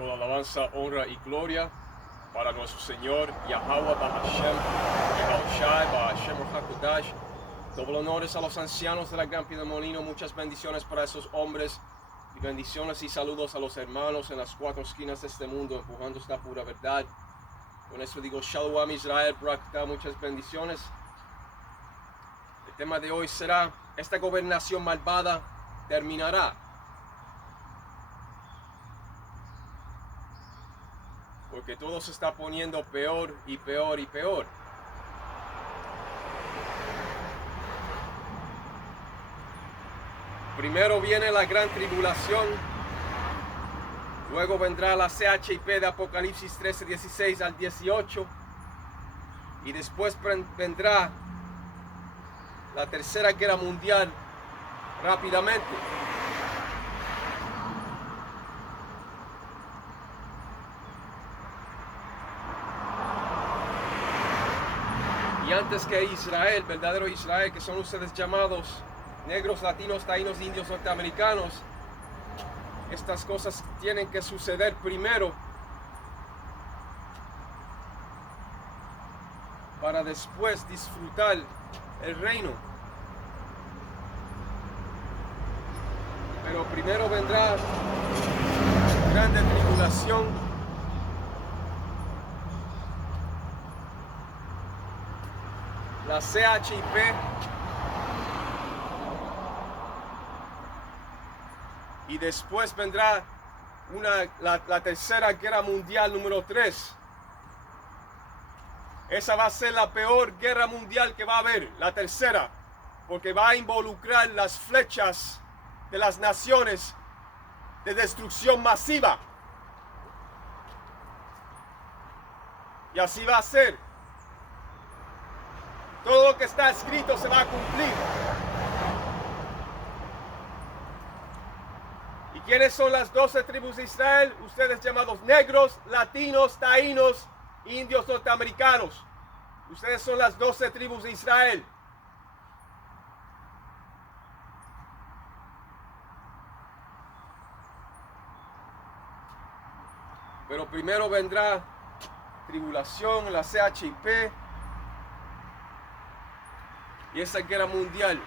Toda alabanza, honra y gloria para nuestro Señor Yahweh Bahashem, Yehoshai Bahashem Hakodash. Doble honores a los ancianos de la Gran Piedra Molino. Muchas bendiciones para esos hombres y bendiciones y saludos a los hermanos en las cuatro esquinas de este mundo empujando esta pura verdad. Con eso digo Shalom Israel, Brakta, muchas bendiciones. El tema de hoy será: esta gobernación malvada terminará. Porque todo se está poniendo peor y peor y peor. Primero viene la gran tribulación, luego vendrá la CHIP de Apocalipsis 13, 16 al 18, y después vendrá la tercera guerra mundial rápidamente. Y antes que Israel, verdadero Israel, que son ustedes llamados negros, latinos, taínos, indios, norteamericanos, estas cosas tienen que suceder primero para después disfrutar el reino. Pero primero vendrá grande tribulación, la CHIP, y después vendrá la tercera guerra mundial número 3. Esa va a ser la peor guerra mundial que va a haber, la tercera, porque va a involucrar las flechas de las naciones de destrucción masiva. Y así va a ser. Todo lo que está escrito se va a cumplir. ¿Y quiénes son las 12 tribus de Israel? Ustedes llamados negros, latinos, taínos, indios, norteamericanos. Ustedes son las 12 tribus de Israel. Pero primero vendrá tribulación, la CHIP y esa guerra mundial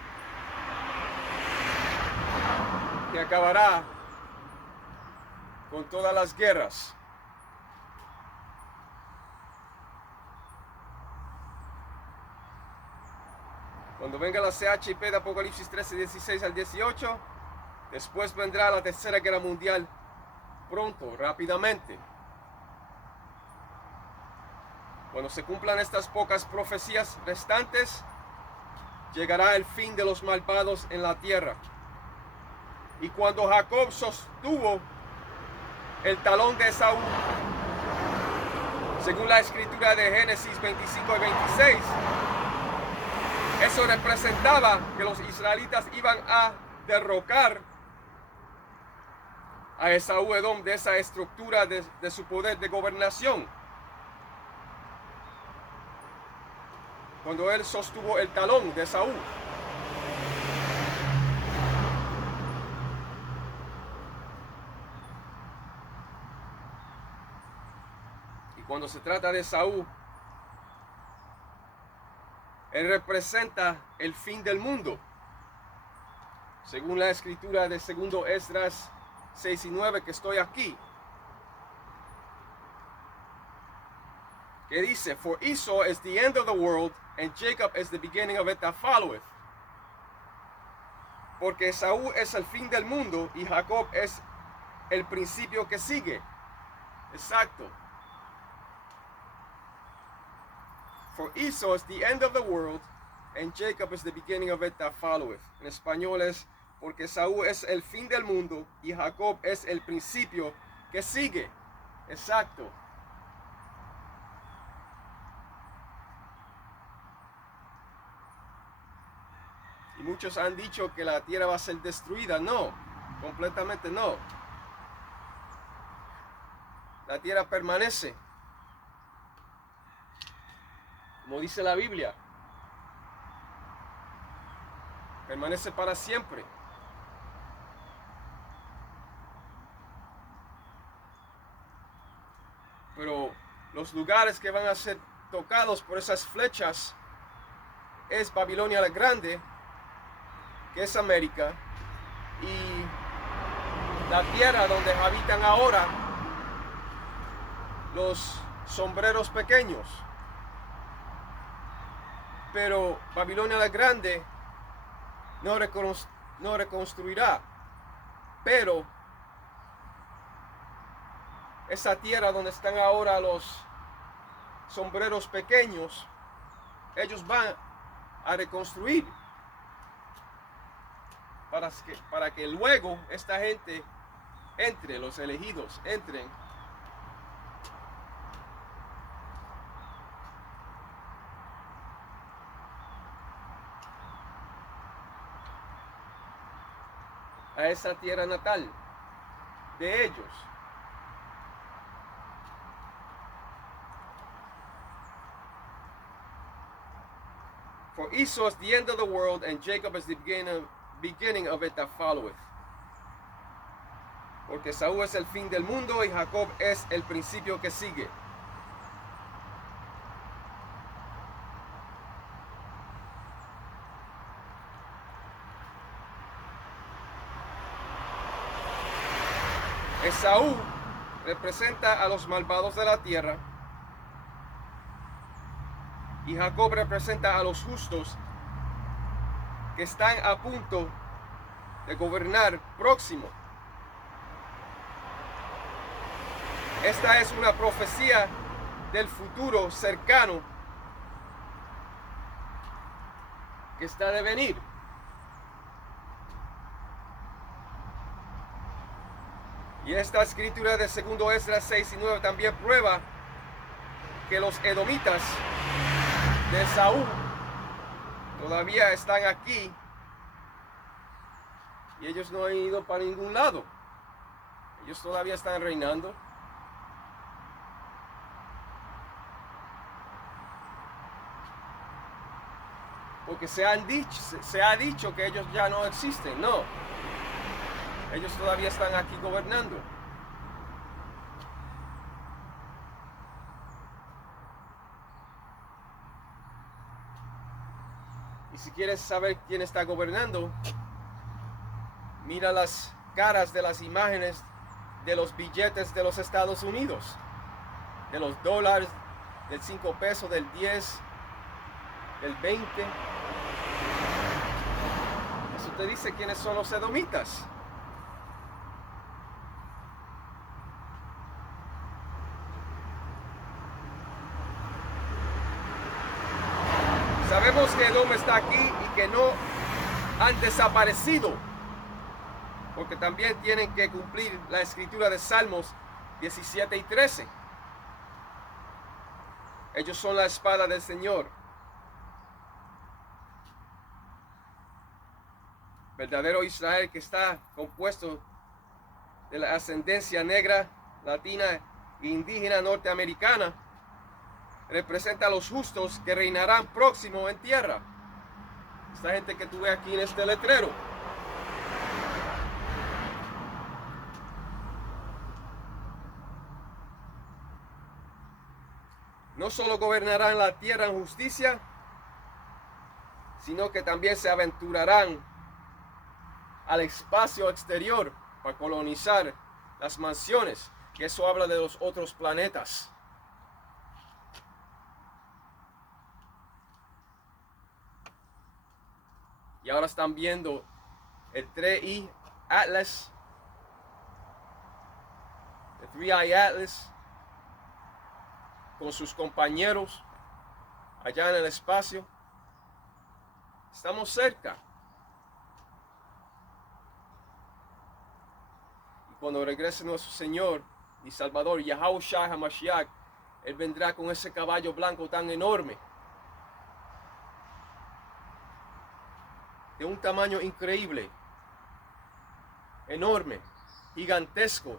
que acabará con todas las guerras. Cuando venga la CHIP de Apocalipsis 13, 16 al 18, después vendrá la tercera guerra mundial pronto, rápidamente. Cuando se cumplan estas pocas profecías restantes, llegará el fin de los malvados en la tierra. Y cuando Jacob sostuvo el talón de Esaú, según la escritura de Génesis 25 y 26, eso representaba que los israelitas iban a derrocar a Esaú Edom de esa estructura de su poder de gobernación. Cuando él sostuvo el talón de Esaú. Y cuando se trata de Esaú, él representa el fin del mundo. Según la escritura de 2 Esdras 6 y 9, que estoy aquí. Que dice: For Esau is the end of the world, and Jacob is the beginning of it that followeth. Porque Esaú es el fin del mundo y Jacob es el principio que sigue. Exacto. For Esau is the end of the world, and Jacob is the beginning of it that followeth. En español es: porque Esaú es el fin del mundo y Jacob es el principio que sigue. Exacto. Y muchos han dicho que la tierra va a ser destruida. No, completamente no. La tierra permanece. Como dice la Biblia, permanece para siempre. Pero los lugares que van a ser tocados por esas flechas es Babilonia la Grande, que es América, y la tierra donde habitan ahora los sombreros pequeños. Pero Babilonia la Grande no reconstruirá, pero esa tierra donde están ahora los sombreros pequeños, ellos van a reconstruir para que luego esta gente entre, los elegidos entren a esa tierra natal de ellos. For Esau is the end of the world, and Jacob is the beginning of it that followeth. Porque Saúl es el fin del mundo y Jacob es el principio que sigue. Esaú representa a los malvados de la tierra y Jacob representa a los justos que están a punto de gobernar próximo. Esta es una profecía del futuro cercano que está de venir. Y esta escritura de 2 Esdras 6 y 9 también prueba que los edomitas de Saúl todavía están aquí y ellos no han ido para ningún lado. Ellos todavía están reinando. Porque se ha dicho que ellos ya no existen. No. Ellos todavía están aquí gobernando. Y si quieres saber quién está gobernando, mira las caras de las imágenes de los billetes de los Estados Unidos, de los dólares, del 5 pesos, del 10, del 20. Eso te dice quiénes son los edomitas. Sabemos que Edom está aquí y que no han desaparecido, porque también tienen que cumplir la escritura de Salmos 17 y 13. Ellos son la espada del Señor. Verdadero Israel que está compuesto de la ascendencia negra, latina e indígena norteamericana, representa a los justos que reinarán próximo en tierra. Esta gente que tú ves aquí en este letrero. No solo gobernarán la tierra en justicia, sino que también se aventurarán al espacio exterior para colonizar las mansiones, que eso habla de los otros planetas. Y ahora están viendo el 3i Atlas, el 3i Atlas, con sus compañeros allá en el espacio. Estamos cerca. Y cuando regrese nuestro Señor y Salvador, Yahushua HaMashiach, Él vendrá con ese caballo blanco tan enorme, de un tamaño increíble, enorme, gigantesco.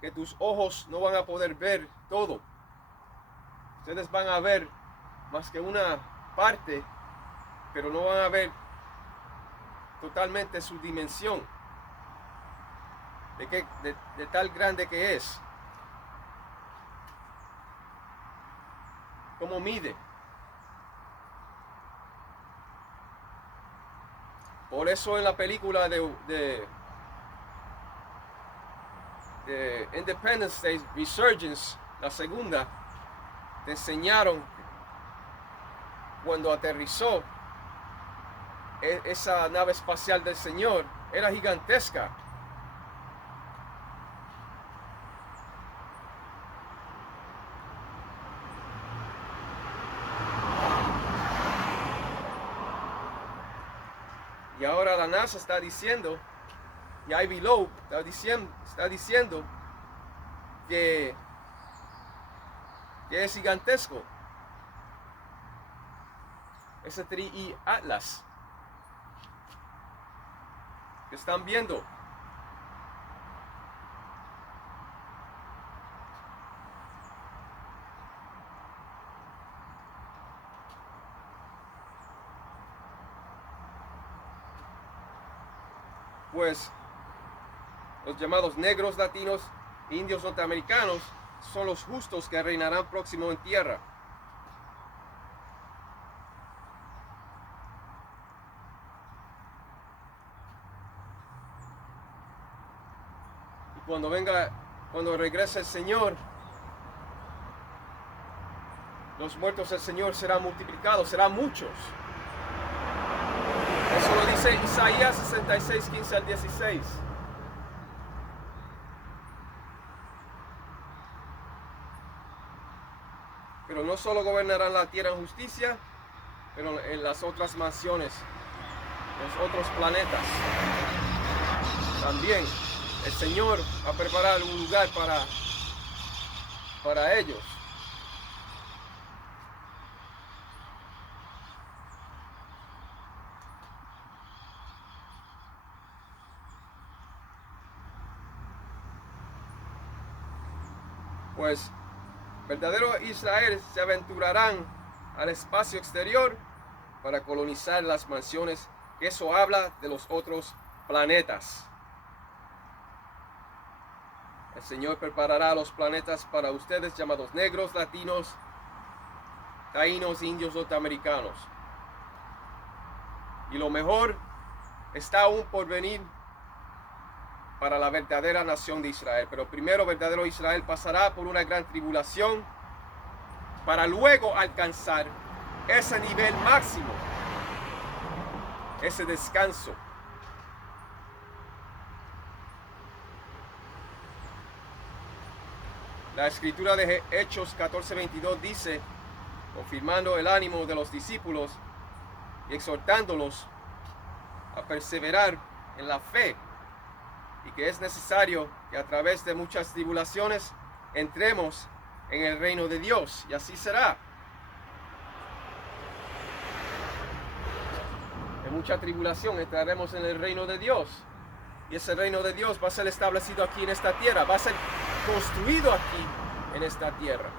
Que tus ojos no van a poder ver todo. Ustedes van a ver más que una parte, pero no van a ver totalmente su dimensión. de tal grande que es. ¿Cómo mide? Por eso en la película de Independence Day, Resurgence, la segunda, te enseñaron cuando aterrizó esa nave espacial del Señor, era gigantesca. Y ahora la NASA está diciendo, y Ivy Loeb está diciendo que es gigantesco. Ese 3E Atlas que están viendo. Pues los llamados negros, latinos, indios norteamericanos son los justos que reinarán próximo en tierra. Y cuando regrese el Señor, los muertos del Señor serán multiplicados, serán muchos. Eso lo dice Isaías 66, 15 al 16. Pero no solo gobernarán la tierra en justicia, pero en las otras mansiones, los otros planetas. También el Señor va a preparar un lugar para ellos. Pues verdadero Israel se aventurarán al espacio exterior para colonizar las mansiones, que eso habla de los otros planetas. El Señor preparará los planetas para ustedes, llamados negros, latinos, taínos, indios, norteamericanos. Y lo mejor está aún por venir para la verdadera nación de Israel. Pero primero, verdadero Israel pasará por una gran tribulación para luego alcanzar ese nivel máximo, ese descanso. La escritura de Hechos 14:22 dice, confirmando el ánimo de los discípulos y exhortándolos a perseverar en la fe, y que es necesario que a través de muchas tribulaciones entremos en el reino de Dios, y así será. En mucha tribulación entraremos en el reino de Dios, y ese reino de Dios va a ser establecido aquí en esta tierra, va a ser construido aquí en esta tierra.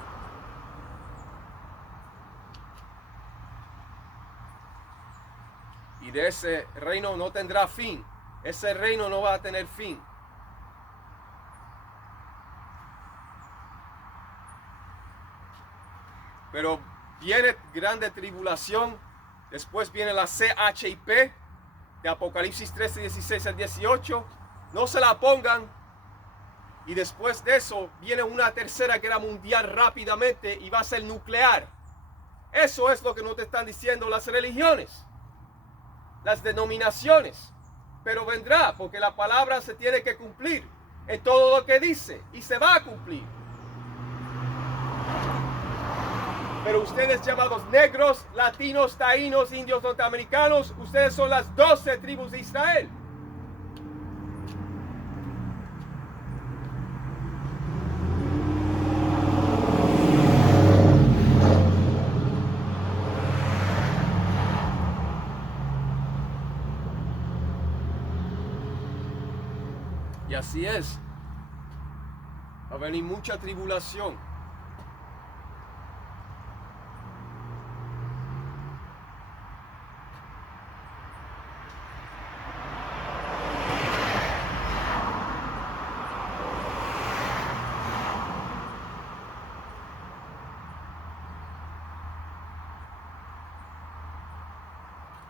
Y de ese reino no tendrá fin. Ese reino no va a tener fin. Pero viene grande tribulación. Después viene la CHIP de Apocalipsis 13, 16 al 18. No se la pongan. Y después de eso viene una tercera guerra mundial rápidamente y va a ser nuclear. Eso es lo que nos están diciendo las religiones, las denominaciones. Pero vendrá, porque la palabra se tiene que cumplir en todo lo que dice, y se va a cumplir. Pero ustedes, llamados negros, latinos, taínos, indios, norteamericanos, ustedes son las 12 tribus de Israel. Y así es. Va a venir mucha tribulación.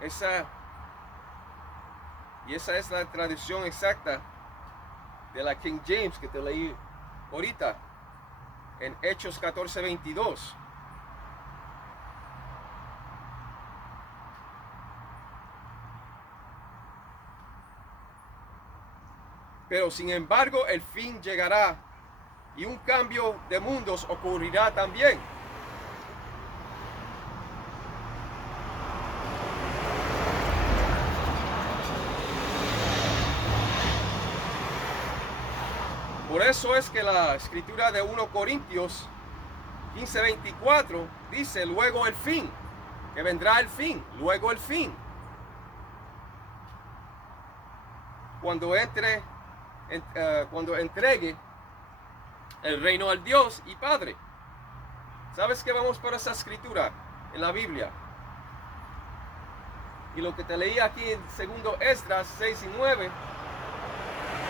Esa es la traducción exacta de la King James que te leí ahorita en Hechos 14:22. Pero sin embargo el fin llegará y un cambio de mundos ocurrirá también. Por eso es que la escritura de 1 Corintios 15:24 dice luego el fin, que vendrá el fin, luego el fin. Cuando entregue el reino al Dios y Padre. ¿Sabes que vamos para esa escritura en la Biblia? Y lo que te leí aquí en 2 Esdras 6 y 9,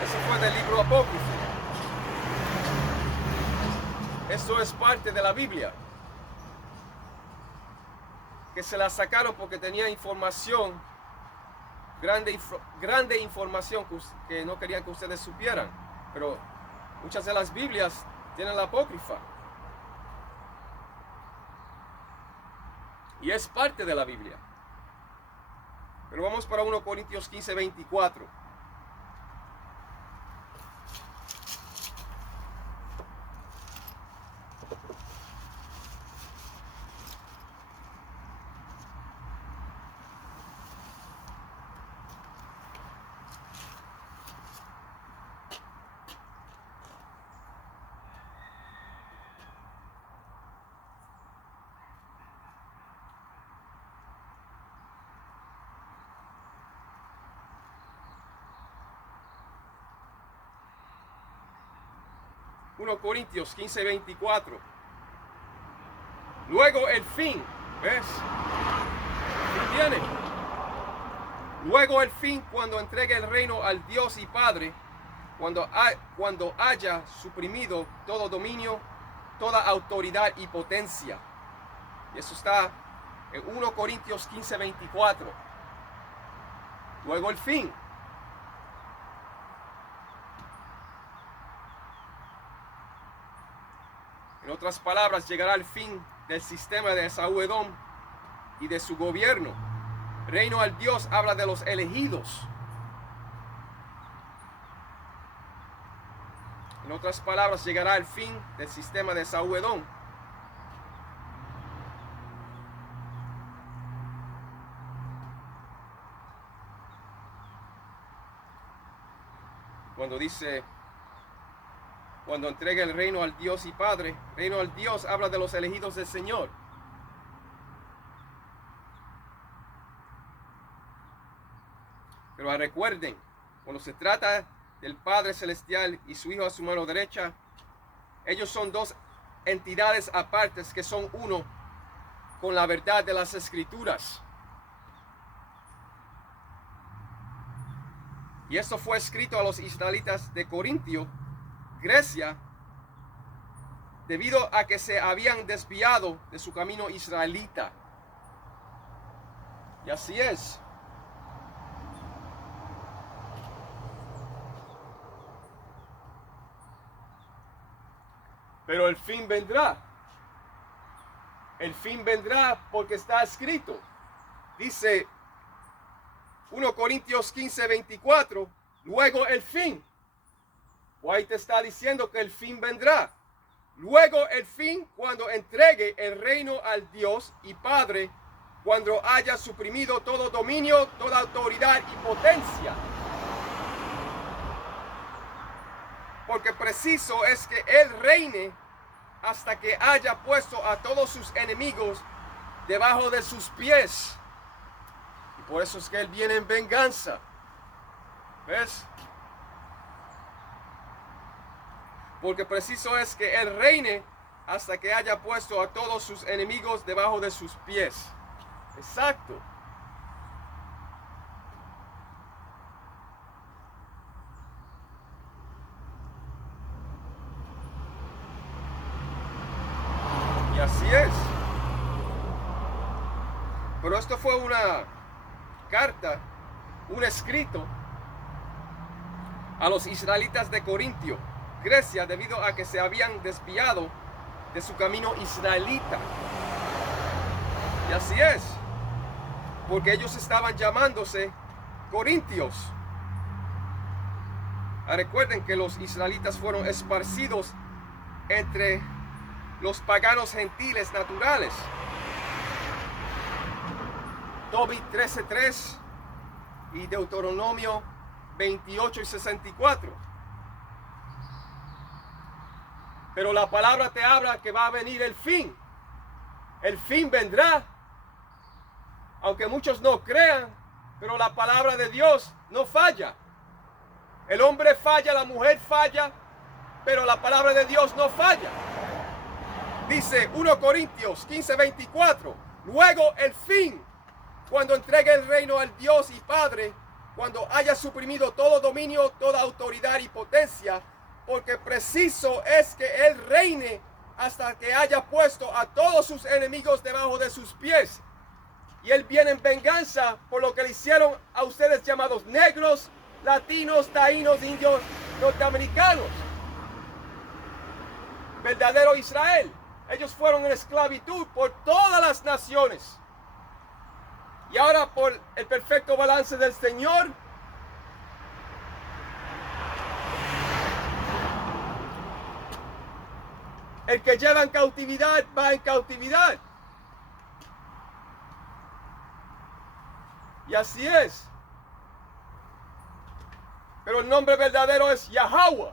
eso fue del libro apócrifo. Eso es parte de la Biblia. Que se la sacaron porque tenía información, grande información que no querían que ustedes supieran. Pero muchas de las Biblias tienen la apócrifa. Y es parte de la Biblia. Pero vamos para 1 Corintios 15:24. Corintios 15:24. Luego el fin, ¿ves? El fin viene. Luego el fin, cuando entregue el reino al Dios y Padre, cuando haya suprimido todo dominio, toda autoridad y potencia. Y eso está en 1 Corintios 15:24. Luego el fin. En otras palabras, llegará el fin del sistema de Esaú Edom y de su gobierno. Reino al Dios habla de los elegidos. En otras palabras, llegará el fin del sistema de Esaú Edom. Cuando dice, cuando entregue el reino al Dios y Padre, reino al Dios habla de los elegidos del Señor. Pero recuerden, cuando se trata del Padre Celestial y su Hijo a su mano derecha, ellos son dos entidades apartes que son uno con la verdad de las Escrituras. Y esto fue escrito a los israelitas de Corintio, Grecia, debido a que se habían desviado de su camino israelita. Y así es. Pero el fin vendrá. El fin vendrá porque está escrito. Dice 1 Corintios 15:24, luego el fin. Ahí te está diciendo que el fin vendrá. Luego el fin, cuando entregue el reino al Dios y Padre, cuando haya suprimido todo dominio, toda autoridad y potencia. Porque preciso es que Él reine hasta que haya puesto a todos sus enemigos debajo de sus pies. Y por eso es que Él viene en venganza. ¿Ves? Porque preciso es que Él reine hasta que haya puesto a todos sus enemigos debajo de sus pies. Exacto. Y así es. Pero esto fue carta, un escrito a los israelitas de Corintio, Grecia, debido a que se habían desviado de su camino israelita. Y así es, porque ellos estaban llamándose corintios. Recuerden que los israelitas fueron esparcidos entre los paganos gentiles naturales. Tobit 13:3 y Deuteronomio 28 y 64. Pero la palabra te habla que va a venir el fin. El fin vendrá, aunque muchos no crean, pero la palabra de Dios no falla. El hombre falla, la mujer falla, pero la palabra de Dios no falla. Dice 1 Corintios 15:24, luego el fin, cuando entregue el reino al Dios y Padre, cuando haya suprimido todo dominio, toda autoridad y potencia, porque preciso es que Él reine hasta que haya puesto a todos sus enemigos debajo de sus pies. Y Él viene en venganza por lo que le hicieron a ustedes llamados negros, latinos, taínos, indios, norteamericanos. Verdadero Israel. Ellos fueron en esclavitud por todas las naciones. Y ahora por el perfecto balance del Señor, el que lleva en cautividad va en cautividad. Y así es. Pero el nombre verdadero es Yahweh.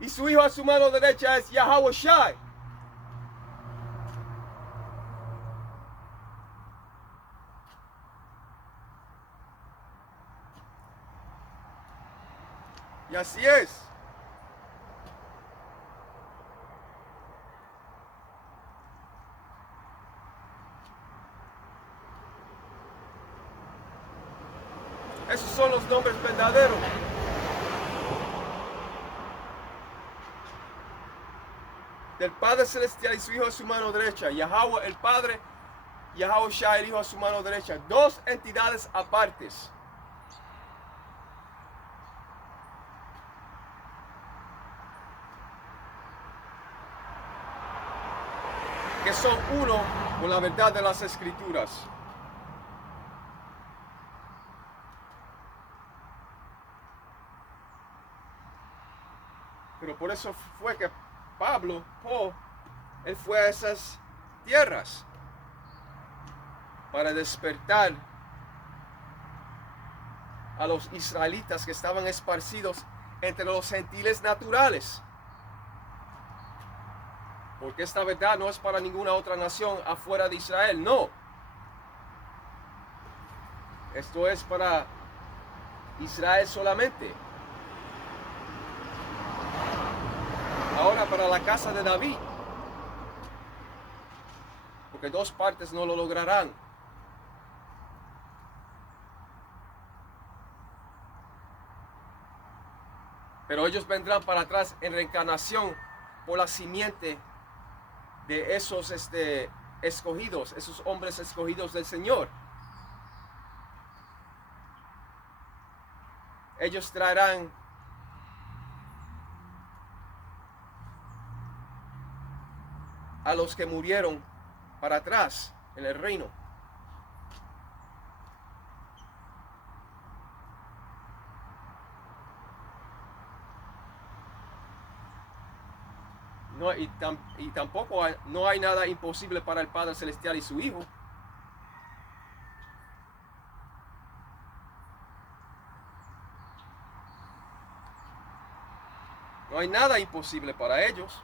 Y su hijo a su mano derecha es Yahweh Shai. Y así es. Esos son los nombres verdaderos. Del Padre Celestial y su Hijo a su mano derecha. Yahweh el Padre, Yahweh Shai el Hijo a su mano derecha. Dos entidades apartes. Que son uno con la verdad de las Escrituras. Pero por eso fue que Pablo, él fue a esas tierras para despertar a los israelitas que estaban esparcidos entre los gentiles naturales. Porque esta verdad no es para ninguna otra nación afuera de Israel, no. Esto es para Israel solamente. Ahora para la casa de David. Porque dos partes no lo lograrán. Pero ellos vendrán para atrás en reencarnación por la simiente de esos escogidos, esos hombres escogidos del Señor. Ellos traerán a los que murieron para atrás en el reino. No, y tampoco no hay nada imposible para el Padre Celestial y su Hijo. No hay nada imposible para ellos.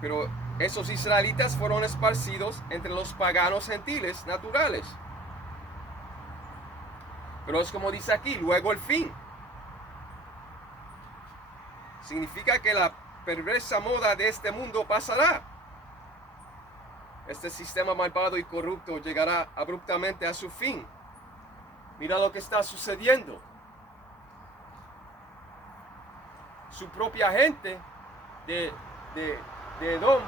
Pero esos israelitas fueron esparcidos entre los paganos gentiles naturales. Pero es como dice aquí, luego el fin. Significa que la perversa moda de este mundo pasará. Este sistema malvado y corrupto llegará abruptamente a su fin. Mira lo que está sucediendo. su propia gente de Edom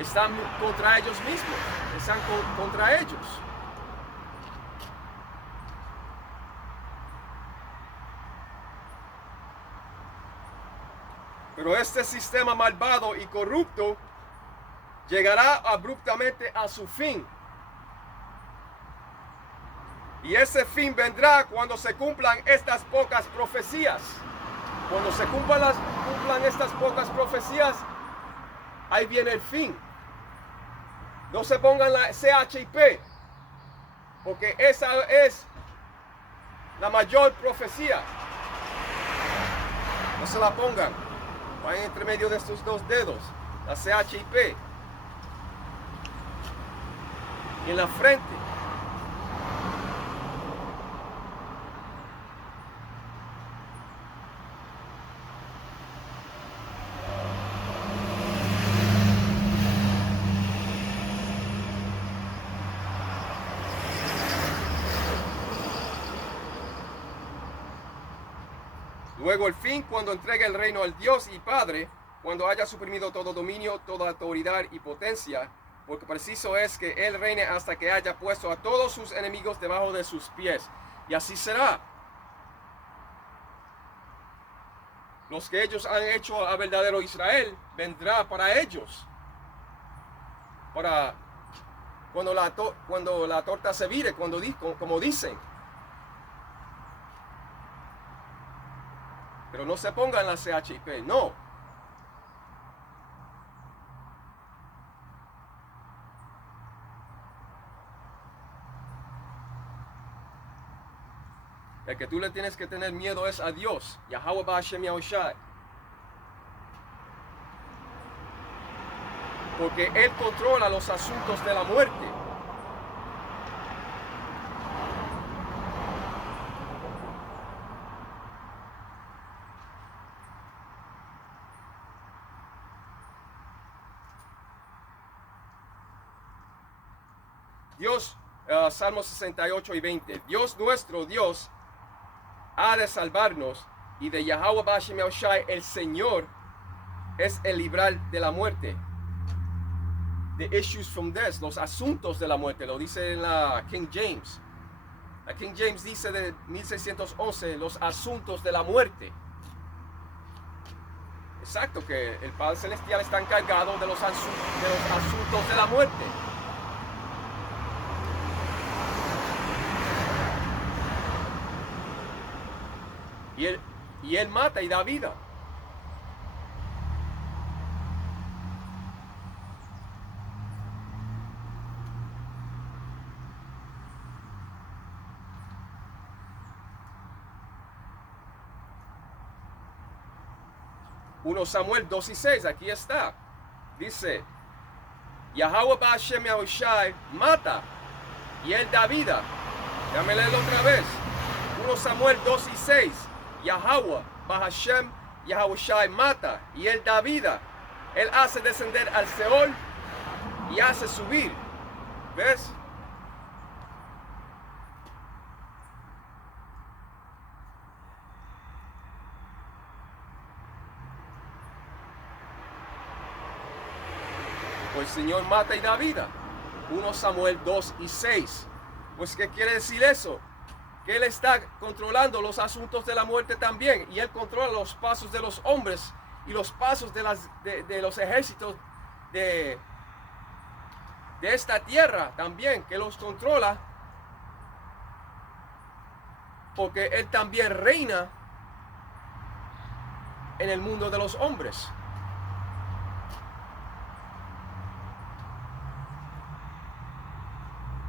están contra ellos mismos, están contra ellos. Pero este sistema malvado y corrupto llegará abruptamente a su fin. Y ese fin vendrá cuando se cumplan estas pocas profecías. Cuando se cumplan estas pocas profecías, ahí viene el fin. No se pongan la CHIP, porque esa es la mayor profecía. No se la pongan. Vayan entre medio de estos dos dedos, la CHIP. Y en la frente. Luego el fin, cuando entregue el reino al Dios y Padre, cuando haya suprimido todo dominio, toda autoridad y potencia, porque preciso es que Él reine hasta que haya puesto a todos sus enemigos debajo de sus pies. Y así será. Los que ellos han hecho a verdadero Israel, vendrá para ellos. Para cuando la torta se vire, como dicen. Pero no se pongan la CHIP, no. El que tú le tienes que tener miedo es a Dios, Yahweh Ba'Shem Yahushai. Porque Él controla los asuntos de la muerte. Dios, Salmos 68 y 20. Dios nuestro, Dios, ha de salvarnos, y de Yahweh Ba'Shem Yahushai, el Señor, es el librar de la muerte. The issues from death, los asuntos de la muerte, lo dice en la King James. La King James dice de 1611, los asuntos de la muerte. Exacto, que el Padre Celestial está encargado de los asuntos de la muerte. Y él mata y da vida. Samuel 2 y 6, aquí está. Dice, Yahweh Ba'Shem Yahushai mata y él da vida. Déjame leerlo otra vez. 1 Samuel 2 y 6. Yahweh Ba'Shem Yahushai mata y él da vida. Él hace descender al Seol y hace subir. ¿Ves? Pues el Señor mata y da vida. 1 Samuel 2 y 6. Pues ¿qué quiere decir eso? Que Él está controlando los asuntos de la muerte también. Y Él controla los pasos de los hombres y los pasos de los ejércitos de esta tierra también. Que los controla. Porque Él también reina en el mundo de los hombres.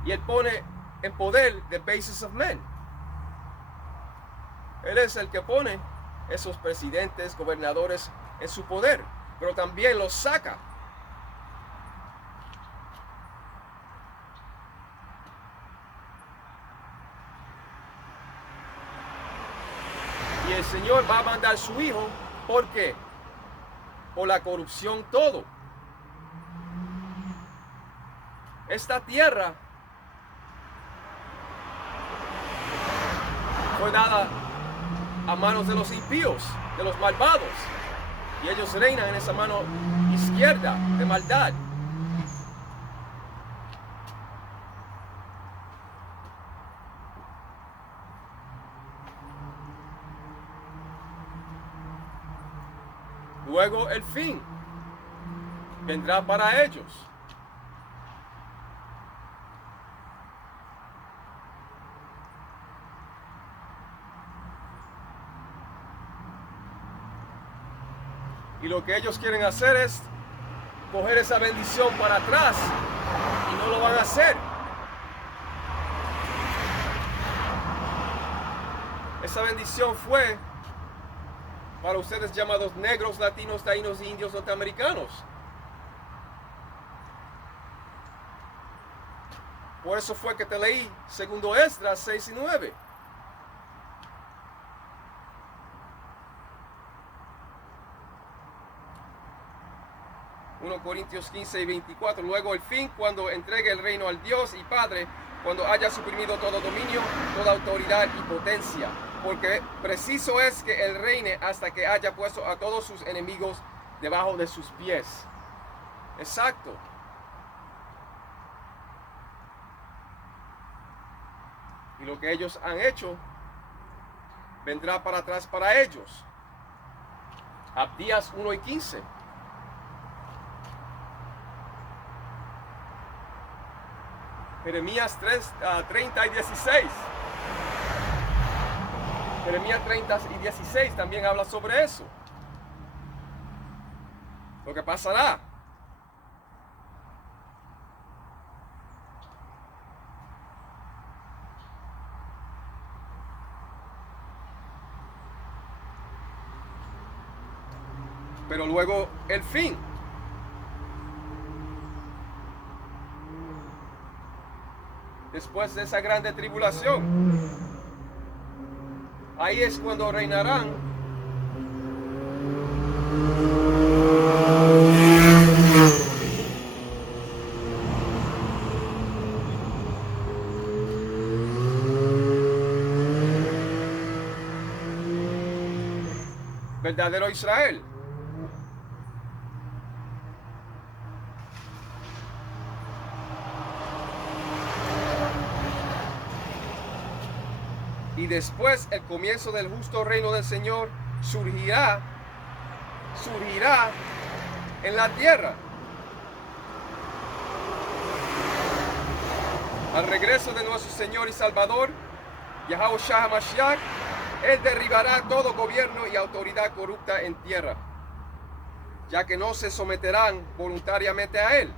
Y Él pone en poder the basis of men. Él es el que pone esos presidentes, gobernadores en su poder, pero también los saca. Y el Señor va a mandar su Hijo, ¿por qué? Por la corrupción todo. Esta tierra fue dada a manos de los impíos, de los malvados. Y ellos reinan en esa mano izquierda de maldad. Luego el fin vendrá para ellos. Y lo que ellos quieren hacer es coger esa bendición para atrás y no lo van a hacer. Esa bendición fue para ustedes llamados negros, latinos, taínos, indios, norteamericanos. Por eso fue que te leí 2 Esdras 6 y 9. Corintios 15 y 24. Luego el fin, cuando entregue el reino al Dios y Padre, cuando haya suprimido todo dominio, toda autoridad y potencia. Porque preciso es que Él reine hasta que haya puesto a todos sus enemigos debajo de sus pies. Exacto. Y lo que ellos han hecho vendrá para atrás para ellos. Abdías 1 y 15. Jeremías 30 y 16. Jeremías 30 y 16 también habla sobre eso. Lo que pasará. Pero luego el fin. Después de esa grande tribulación, ahí es cuando reinarán verdadero Israel. Y después el comienzo del justo reino del Señor surgirá en la tierra. Al regreso de nuestro Señor y Salvador, Yahawashi HaMashiach, Él derribará todo gobierno y autoridad corrupta en tierra, ya que no se someterán voluntariamente a Él.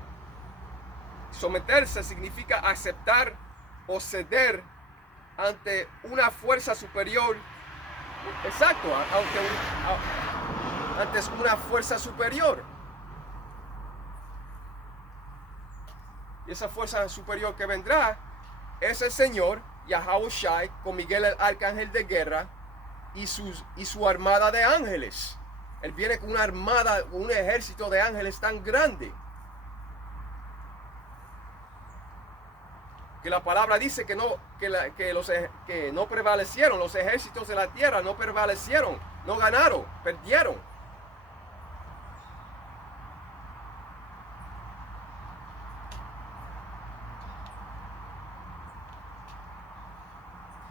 Someterse significa aceptar o ceder ante una fuerza superior. Exacto, ante una fuerza superior. Y esa fuerza superior que vendrá es el Señor Yahawashi con Miguel el arcángel de guerra y su armada de ángeles. Él viene con una armada, un ejército de ángeles tan grande que la palabra dice que no prevalecieron, los ejércitos de la tierra no prevalecieron, no ganaron, perdieron.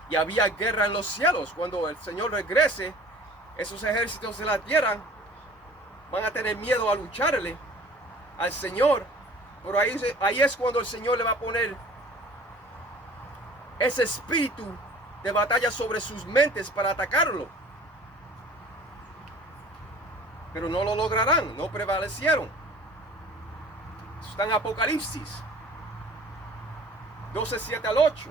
Y había guerra en los cielos. Cuando el Señor regrese, esos ejércitos de la tierra van a tener miedo a lucharle al Señor. Pero ahí es cuando el Señor le va a poner ese espíritu de batalla sobre sus mentes para atacarlo. Pero no lo lograrán, no prevalecieron. Eso está en Apocalipsis 12, 7 al 8.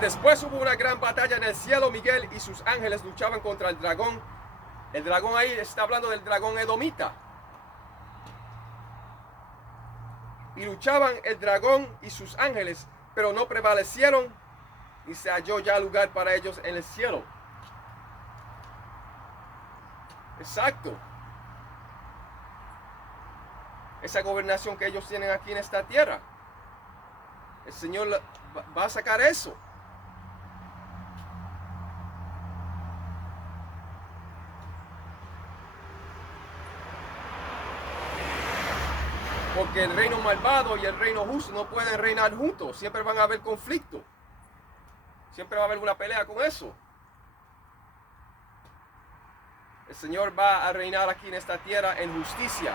Después hubo una gran batalla en el cielo. Miguel y sus ángeles luchaban contra el dragón. El dragón ahí está hablando del dragón edomita. Y luchaban el dragón y sus ángeles, pero no prevalecieron, y se halló ya lugar para ellos en el cielo. Exacto. Esa gobernación que ellos tienen aquí en esta tierra. El Señor va a sacar eso. Porque el reino malvado y el reino justo no pueden reinar juntos. Siempre van a haber conflicto. Siempre va a haber una pelea con eso. El Señor va a reinar aquí en esta tierra en justicia.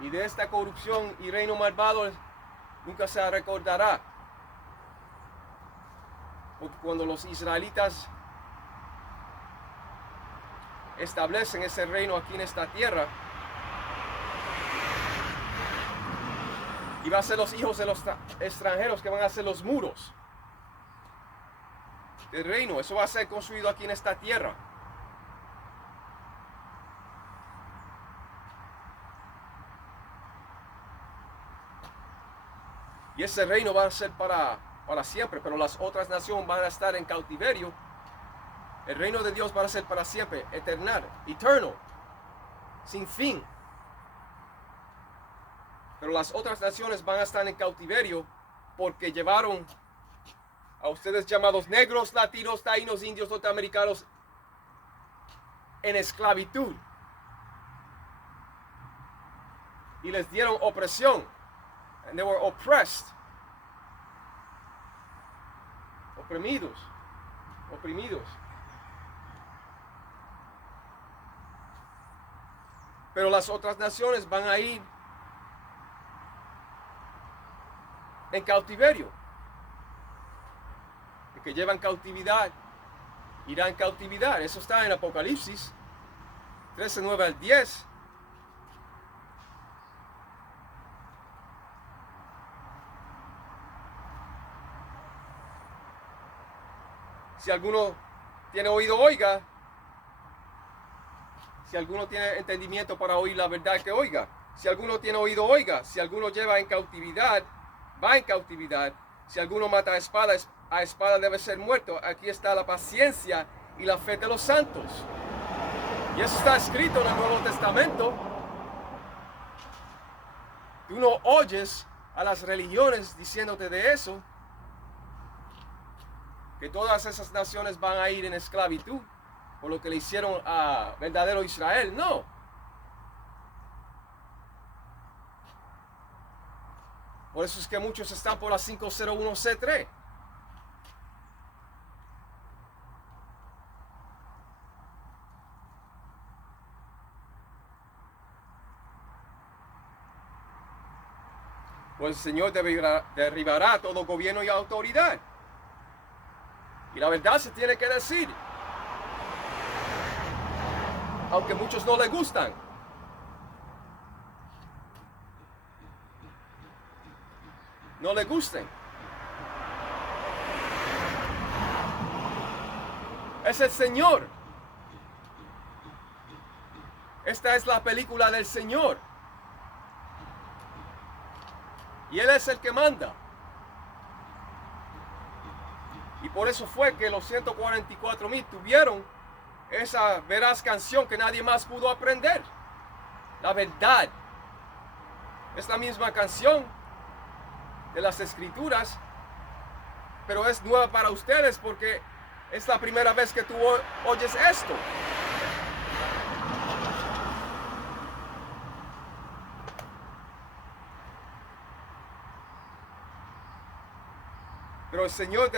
Y de esta corrupción y reino malvado nunca se recordará. Porque cuando los israelitas establecen ese reino aquí en esta tierra, y va a ser los hijos de los extranjeros que van a ser los muros del reino. Eso va a ser construido aquí en esta tierra. Y ese reino va a ser para siempre, pero las otras naciones van a estar en cautiverio. El reino de Dios va a ser para siempre, eternal, sin fin. Pero las otras naciones van a estar en cautiverio porque llevaron a ustedes llamados negros, latinos, taínos, indios, norteamericanos en esclavitud. Y les dieron opresión. And they were oppressed. Oprimidos. Pero las otras naciones van a ir en cautiverio. El que llevan cautividad irá en cautividad. Eso está en Apocalipsis 13, 9 al 10. Si alguno tiene oído, oiga. Si alguno tiene entendimiento para oír la verdad, que oiga. Si alguno tiene oído, oiga. Si alguno lleva en cautividad, va en cautividad. Si alguno mata a espada debe ser muerto. Aquí está la paciencia y la fe de los santos. Y eso está escrito en el Nuevo Testamento. Tú no oyes a las religiones diciéndote de eso, que todas esas naciones van a ir en esclavitud por lo que le hicieron a verdadero Israel. No. Por eso es que muchos están por la 501c3. Pues el Señor derribará todo gobierno y autoridad. Y la verdad se tiene que decir, aunque muchos no les gustan. No les gusten. Es el Señor. Esta es la película del Señor. Y Él es el que manda. Y por eso fue que los 144,000 tuvieron esa veraz canción que nadie más pudo aprender. La verdad. Es la misma canción de las Escrituras, pero es nueva para ustedes porque es la primera vez que tú oyes esto. Pero el Señor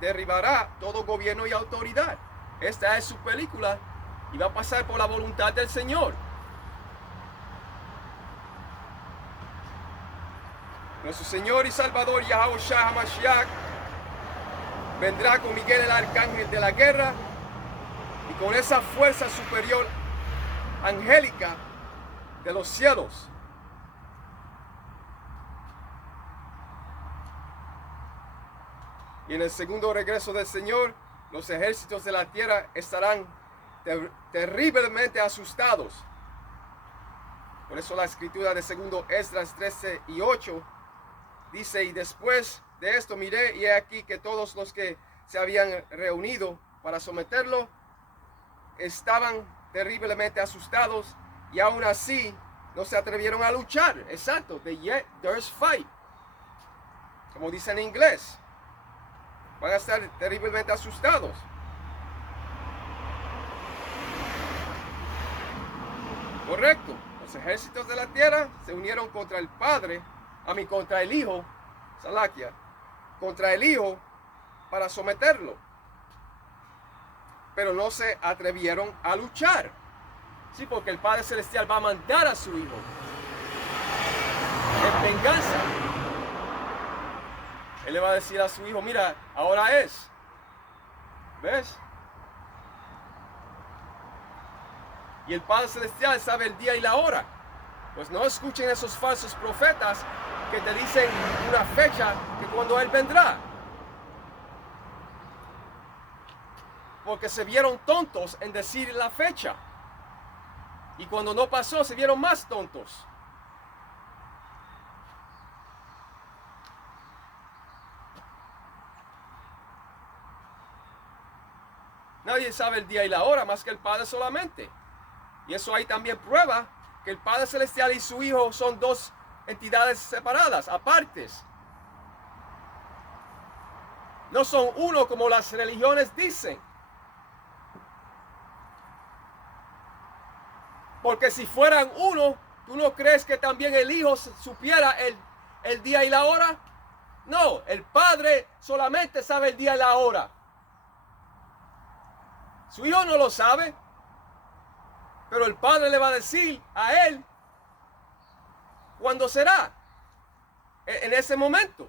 derribará todo gobierno y autoridad. Esta es su película y va a pasar por la voluntad del Señor. Nuestro Señor y Salvador Yahushua HaMashiach vendrá con Miguel el arcángel de la guerra y con esa fuerza superior angélica de los cielos. Y en el segundo regreso del Señor, los ejércitos de la tierra estarán terriblemente asustados. Por eso la escritura de segundo Esdras 13 y 8 dice: y después de esto miré y he aquí que todos los que se habían reunido para someterlo, estaban terriblemente asustados y aún así no se atrevieron a luchar. Exacto, yet there's fight. Como dice en inglés, van a estar terriblemente asustados. Correcto. Los ejércitos de la tierra se unieron contra el Padre, contra el Hijo, Salakia, contra el Hijo para someterlo. Pero no se atrevieron a luchar. Sí, porque el Padre Celestial va a mandar a su Hijo en venganza. Él le va a decir a su Hijo, mira, ahora es. ¿Ves? Y el Padre Celestial sabe el día y la hora. Pues no escuchen esos falsos profetas que te dicen una fecha de cuando Él vendrá. Porque se vieron tontos en decir la fecha. Y cuando no pasó, se vieron más tontos. Nadie sabe el día y la hora más que el Padre solamente. Y eso ahí también prueba que el Padre Celestial y su Hijo son dos entidades separadas, apartes. No son uno como las religiones dicen. Porque si fueran uno, ¿tú no crees que también el Hijo supiera el día y la hora? No, el Padre solamente sabe el día y la hora. Su Hijo no lo sabe. Pero el Padre le va a decir a él cuándo será. En ese momento.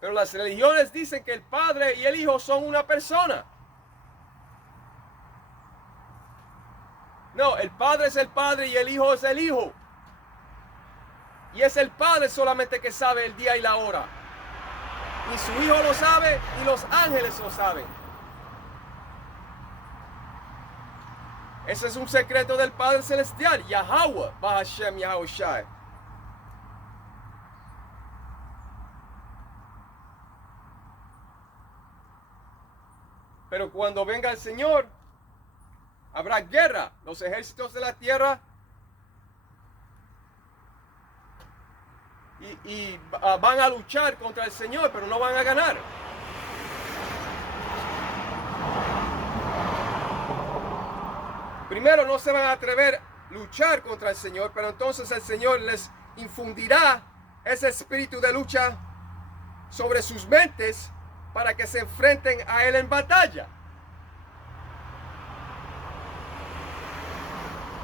Pero las religiones dicen que el Padre y el Hijo son una persona. No, el Padre es el Padre y el Hijo es el Hijo. Y es el Padre solamente que sabe el día y la hora. Ni su Hijo lo sabe, ni los ángeles lo saben. Ese es un secreto del Padre Celestial, Yahweh, Bahashem Yahushai. Pero cuando venga el Señor, habrá guerra. Los ejércitos de la tierra van a luchar contra el Señor, pero no van a ganar. Primero no se van a atrever a luchar contra el Señor, pero entonces el Señor les infundirá ese espíritu de lucha sobre sus mentes para que se enfrenten a Él en batalla.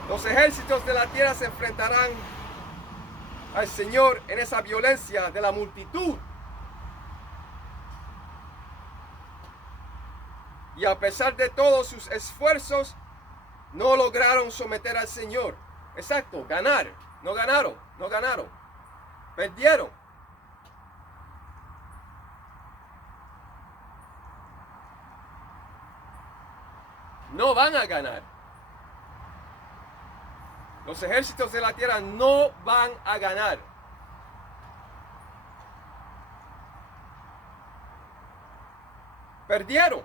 Los ejércitos de la tierra se enfrentarán al Señor en esa violencia de la multitud. Y a pesar de todos sus esfuerzos, no lograron someter al Señor. Exacto, ganar. No ganaron, no ganaron. Perdieron. No van a ganar. Los ejércitos de la tierra no van a ganar. Perdieron.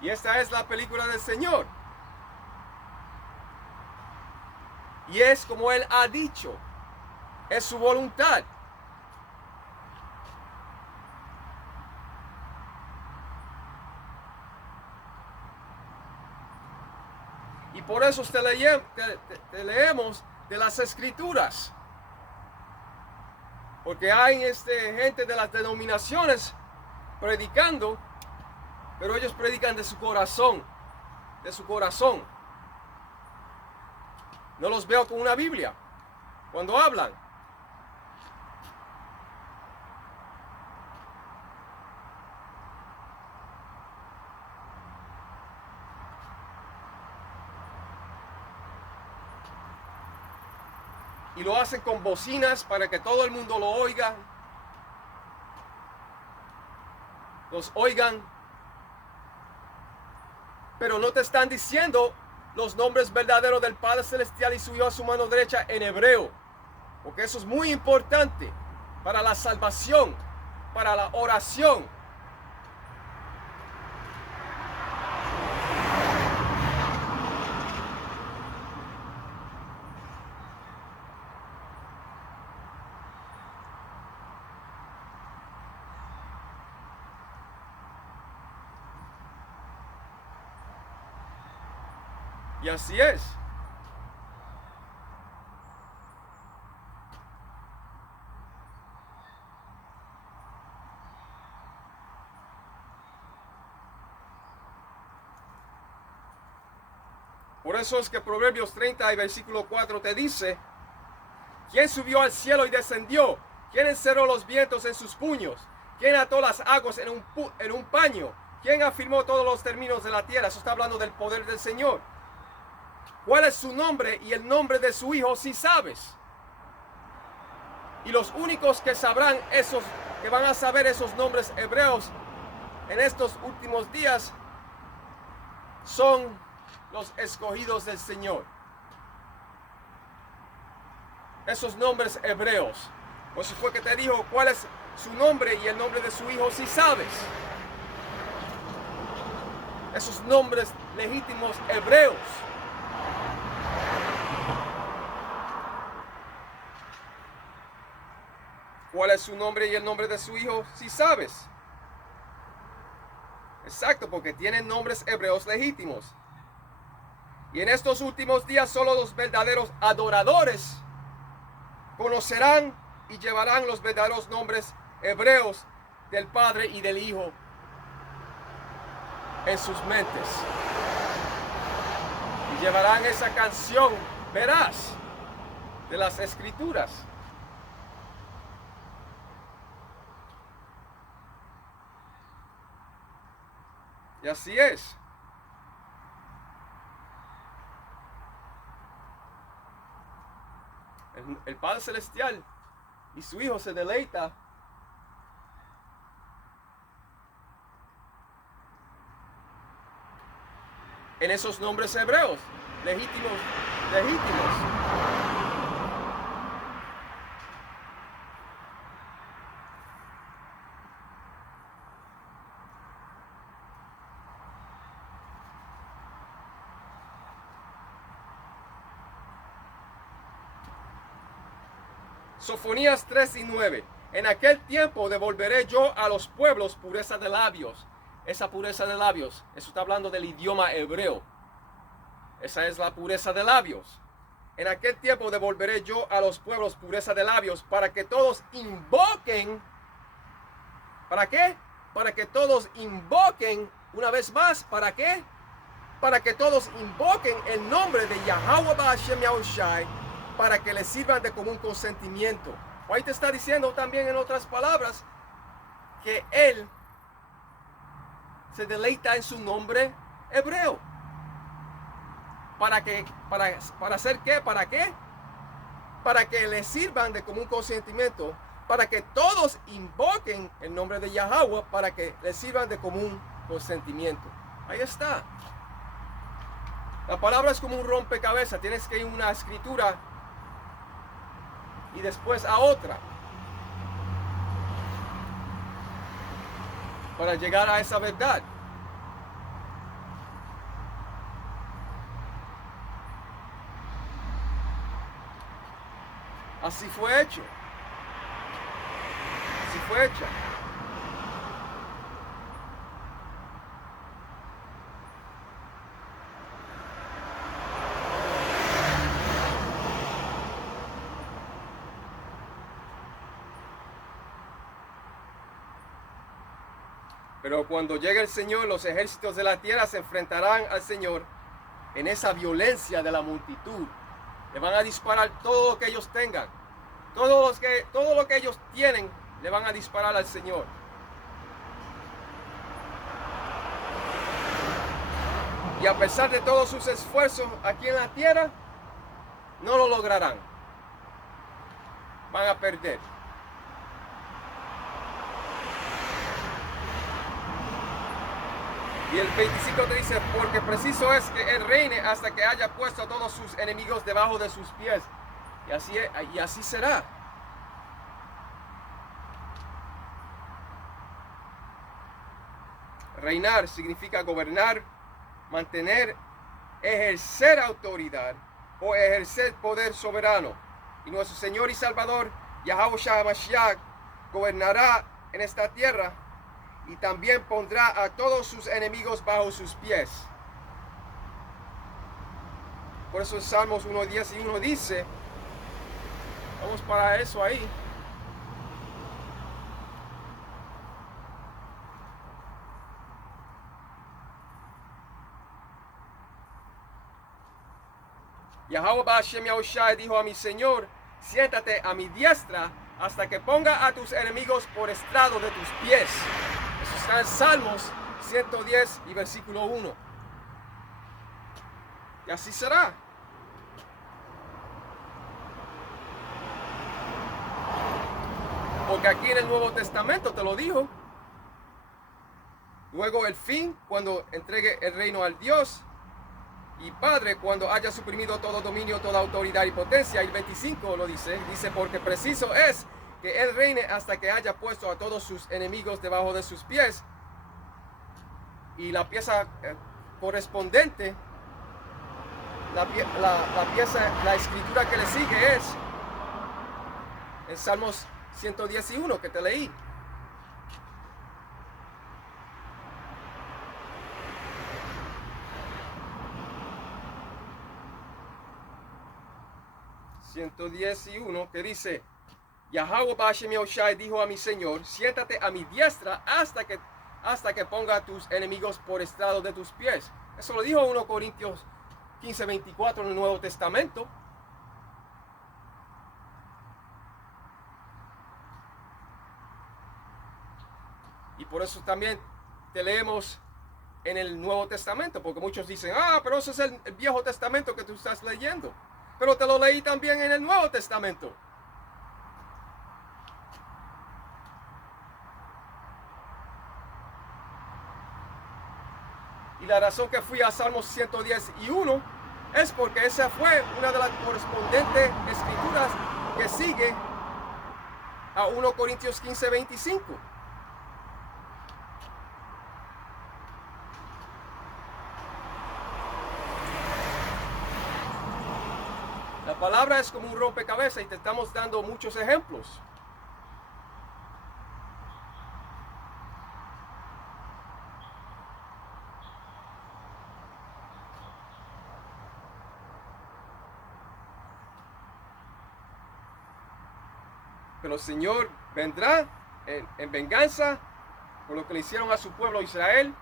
Y esta es la película del Señor. Y es como Él ha dicho. Es su voluntad. Y por eso te leemos de las Escrituras. Porque hay gente de las denominaciones predicando, pero ellos predican de su corazón. De su corazón. No los veo con una Biblia cuando hablan. Y lo hacen con bocinas para que todo el mundo lo oiga. Los oigan. Pero no te están diciendo los nombres verdaderos del Padre Celestial y su Hijo a su mano derecha en hebreo, porque eso es muy importante para la salvación, para la oración. Y así es. Por eso es que Proverbios 30 y versículo 4 te dice: ¿quién subió al cielo y descendió? ¿Quién encerró los vientos en sus puños? ¿Quién ató las aguas en un paño? ¿Quién afirmó todos los términos de la tierra? Eso está hablando del poder del Señor. ¿Cuál es su nombre y el nombre de su Hijo, si sabes? Y los únicos que sabrán que van a saber esos nombres hebreos en estos últimos días son los escogidos del Señor. Esos nombres hebreos. Por eso fue que te dijo cuál es su nombre y el nombre de su Hijo, si sabes. Esos nombres legítimos hebreos. ¿Cuál es su nombre y el nombre de su Hijo, si sabes? Exacto, porque tienen nombres hebreos legítimos. Y en estos últimos días solo los verdaderos adoradores conocerán y llevarán los verdaderos nombres hebreos del Padre y del Hijo en sus mentes. Y llevarán esa canción veraz de las Escrituras. Y así es. El Padre Celestial y su Hijo se deleita en esos nombres hebreos, legítimos. Sofonías 3 y 9. En aquel tiempo devolveré yo a los pueblos pureza de labios. Esa pureza de labios, eso está hablando del idioma hebreo. Esa es la pureza de labios. En aquel tiempo devolveré yo a los pueblos pureza de labios para que todos invoquen. ¿Para qué? Para que todos invoquen una vez más. ¿Para qué? Para que todos invoquen el nombre de Yahweh Ba'ashem Yahushai, para que les sirvan de común consentimiento. Ahí te está diciendo también, en otras palabras, que Él se deleita en su nombre hebreo. ¿Para hacer qué? ¿Para qué? Para que les sirvan de común consentimiento, para que todos invoquen el nombre de Yahweh, para que les sirvan de común consentimiento. Ahí está. La palabra es como un rompecabezas. Tienes que ir a una escritura y después a otra para llegar a esa verdad. Así fue hecho. Así fue hecha. Pero cuando llegue el Señor, los ejércitos de la tierra se enfrentarán al Señor en esa violencia de la multitud. Le van a disparar todo lo que ellos tengan. Todo lo que ellos tienen, le van a disparar al Señor. Y a pesar de todos sus esfuerzos aquí en la tierra, no lo lograrán. Van a perder. Y el 25 te dice, porque preciso es que Él reine hasta que haya puesto a todos sus enemigos debajo de sus pies. Y así será. Reinar significa gobernar, mantener, ejercer autoridad o ejercer poder soberano. Y nuestro Señor y Salvador, Yahawashi Mashiach, gobernará en esta tierra y también pondrá a todos sus enemigos bajo sus pies. Por eso en Salmos 1:11 dice, vamos para eso ahí. Yahweh Hashem Yahushai dijo a mi Señor, siéntate a mi diestra hasta que ponga a tus enemigos por estrado de tus pies. Eso está en Salmos 110 y versículo 1. Y así será. Porque aquí en el Nuevo Testamento te lo dijo. Luego el fin, cuando entregue el reino al Dios y Padre, cuando haya suprimido todo dominio, toda autoridad y potencia. Y el 25 lo dice, porque preciso es que Él reine hasta que haya puesto a todos sus enemigos debajo de sus pies. Y la pieza correspondiente, la escritura que le sigue es en Salmos 111 que te leí. que dice, Yahweh Hashem Yahushai dijo a mi Señor, siéntate a mi diestra hasta que ponga a tus enemigos por estrado de tus pies. Eso lo dijo 1 Corintios 15:24 en el Nuevo Testamento. Y por eso también te leemos en el Nuevo Testamento, porque muchos dicen, pero eso es el Viejo Testamento que tú estás leyendo. Pero te lo leí también en el Nuevo Testamento. Y la razón que fui a Salmos 111 es porque esa fue una de las correspondientes escrituras que sigue a 1 Corintios 15:25. La palabra es como un rompecabezas y te estamos dando muchos ejemplos. Pero el Señor vendrá en venganza por lo que le hicieron a su pueblo Israel.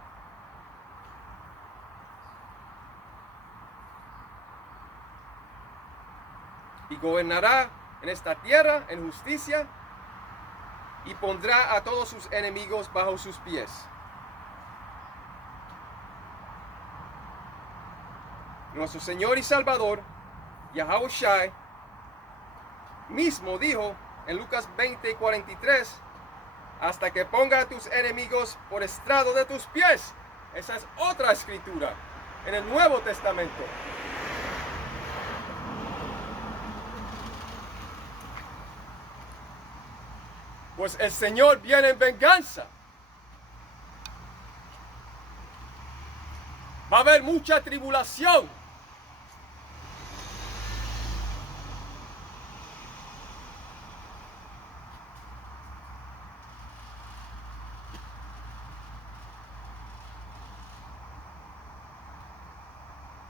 Y gobernará en esta tierra en justicia y pondrá a todos sus enemigos bajo sus pies. Nuestro Señor y Salvador, Yahawashi, mismo dijo en Lucas 20:43, hasta que ponga a tus enemigos por estrado de tus pies. Esa es otra escritura en el Nuevo Testamento. Pues el Señor viene en venganza. Va a haber mucha tribulación.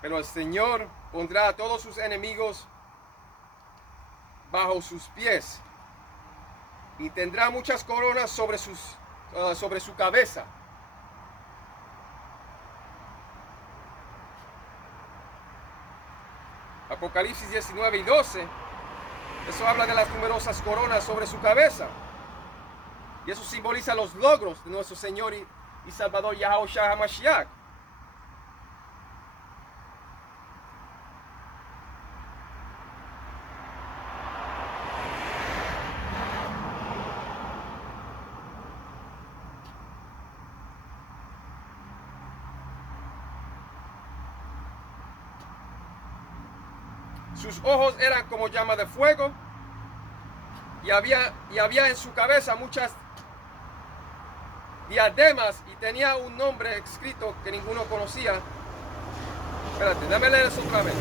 Pero el Señor pondrá a todos sus enemigos bajo sus pies y tendrá muchas coronas sobre su cabeza. Apocalipsis 19:12, eso habla de las numerosas coronas sobre su cabeza. Y eso simboliza los logros de nuestro Señor y Salvador Yahawashi HaMashiach. Sus ojos eran como llama de fuego y había en su cabeza muchas diademas y tenía un nombre escrito que ninguno conocía. Espérate, déjame leer eso otra vez.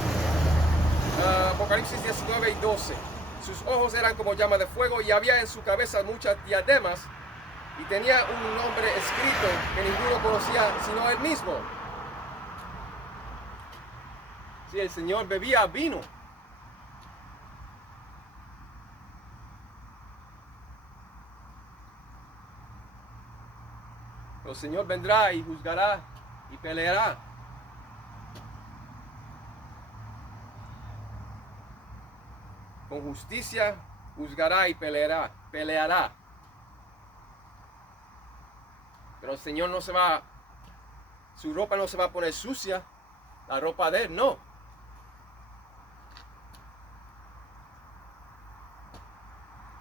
Apocalipsis 19 y 12. Sus ojos eran como llama de fuego y había en su cabeza muchas diademas y tenía un nombre escrito que ninguno conocía sino él mismo. Sí, el Señor bebía vino. El Señor vendrá y juzgará y peleará. Con justicia juzgará y peleará. Pero el Señor no se va, su ropa no se va a poner sucia, la ropa de él no.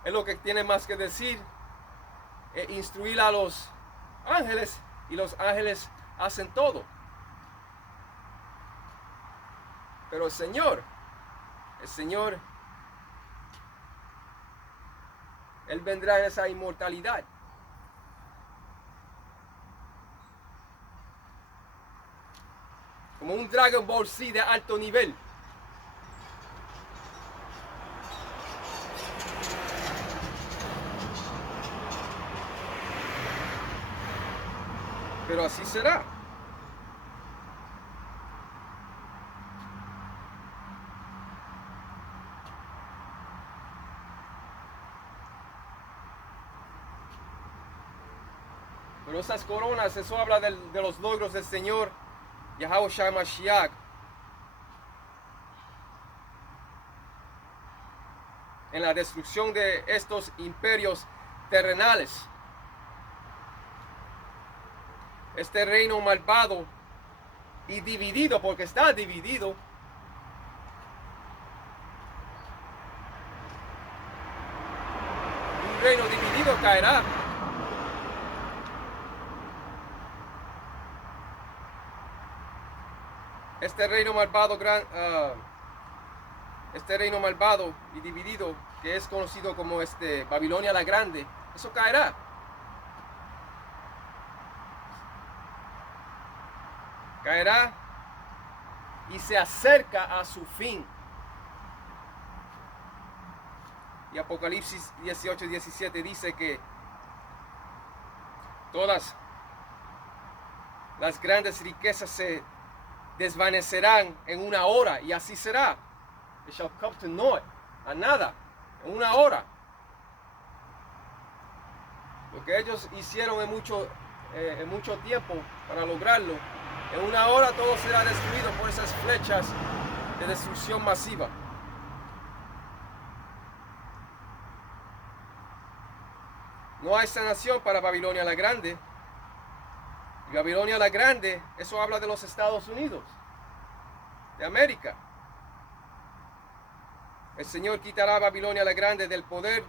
Es lo que tiene más que decir, instruir a los ángeles, y los ángeles hacen todo. Pero el Señor, Él vendrá en esa inmortalidad. Como un Dragon Ball Z de alto nivel. Pero así será. Pero esas coronas, eso habla de los logros del Señor Yahushua Mashiach. En la destrucción de estos imperios terrenales. Este reino malvado y dividido, porque está dividido. Un reino dividido caerá. Este reino malvado y dividido, que es conocido como Babilonia la Grande, eso caerá. Caerá y se acerca a su fin. Y Apocalipsis 18 y 17 dice que todas las grandes riquezas se desvanecerán en una hora, y así será. It shall come to naught, a nada, en una hora. Lo que ellos hicieron en mucho tiempo para lograrlo, en una hora todo será destruido por esas flechas de destrucción masiva. No hay sanación para Babilonia la Grande. Y Babilonia la Grande, eso habla de los Estados Unidos, de América. El Señor quitará a Babilonia la Grande del poder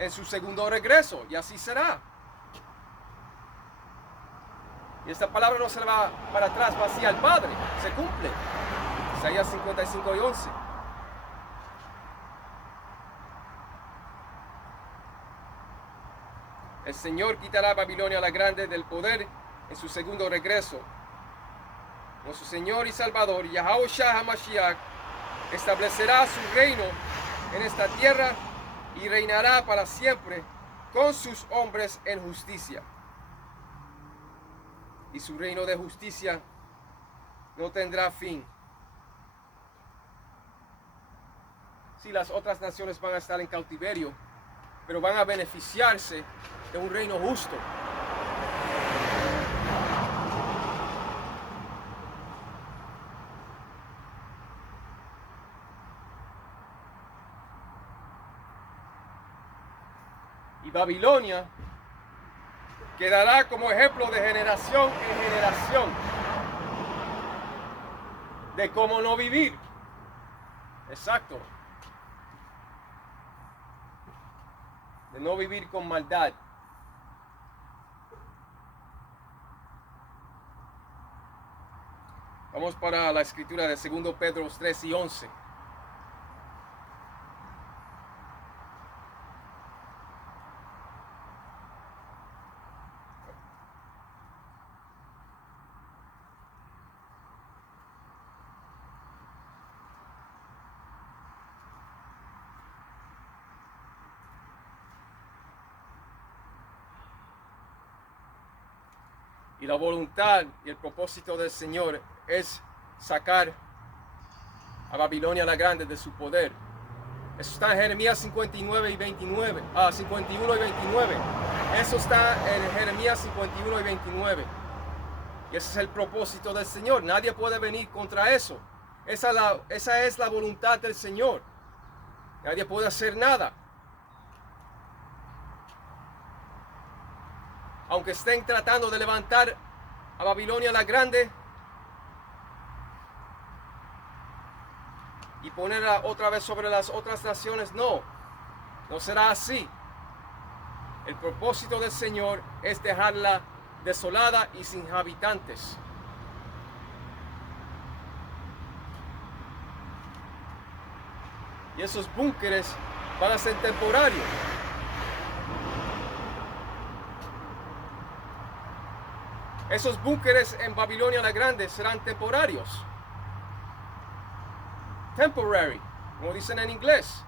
en su segundo regreso, y así será. Y esta palabra no se va para atrás vacía al Padre, se cumple. Isaías 55 y 11. El Señor quitará a Babilonia la Grande del poder en su segundo regreso. Nuestro Señor y Salvador, Yahushua HaMashiach, establecerá su reino en esta tierra y reinará para siempre con sus hombres en justicia. Y su reino de justicia no tendrá fin. Sí, las otras naciones van a estar en cautiverio, pero van a beneficiarse de un reino justo. Y Babilonia quedará como ejemplo de generación en generación de cómo no vivir. Exacto. De no vivir con maldad. Vamos para la escritura de 2 Pedro 3 y 11. Y la voluntad y el propósito del Señor es sacar a Babilonia la Grande de su poder. Eso está en Jeremías 59 y 29, 51 y 29. Eso está en Jeremías 51 y 29. Y ese es el propósito del Señor. Nadie puede venir contra eso. Esa es la voluntad del Señor. Nadie puede hacer nada. Aunque estén tratando de levantar a Babilonia la Grande y ponerla otra vez sobre las otras naciones, no será así. El propósito del Señor es dejarla desolada y sin habitantes. Y esos búnkeres van a ser temporarios. Esos búnkeres en Babilonia la Grande serán temporarios. Temporary, como dicen en inglés.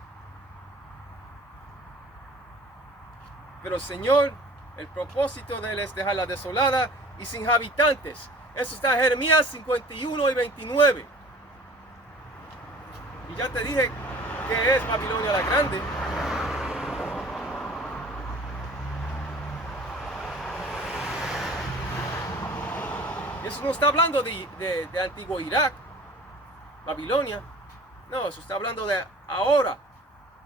Pero el Señor, el propósito de Él es dejarla desolada y sin habitantes. Eso está en Jeremías 51 y 29. Y ya te dije que es Babilonia la Grande. Eso no está hablando de antiguo Irak, Babilonia. No, eso está hablando de ahora.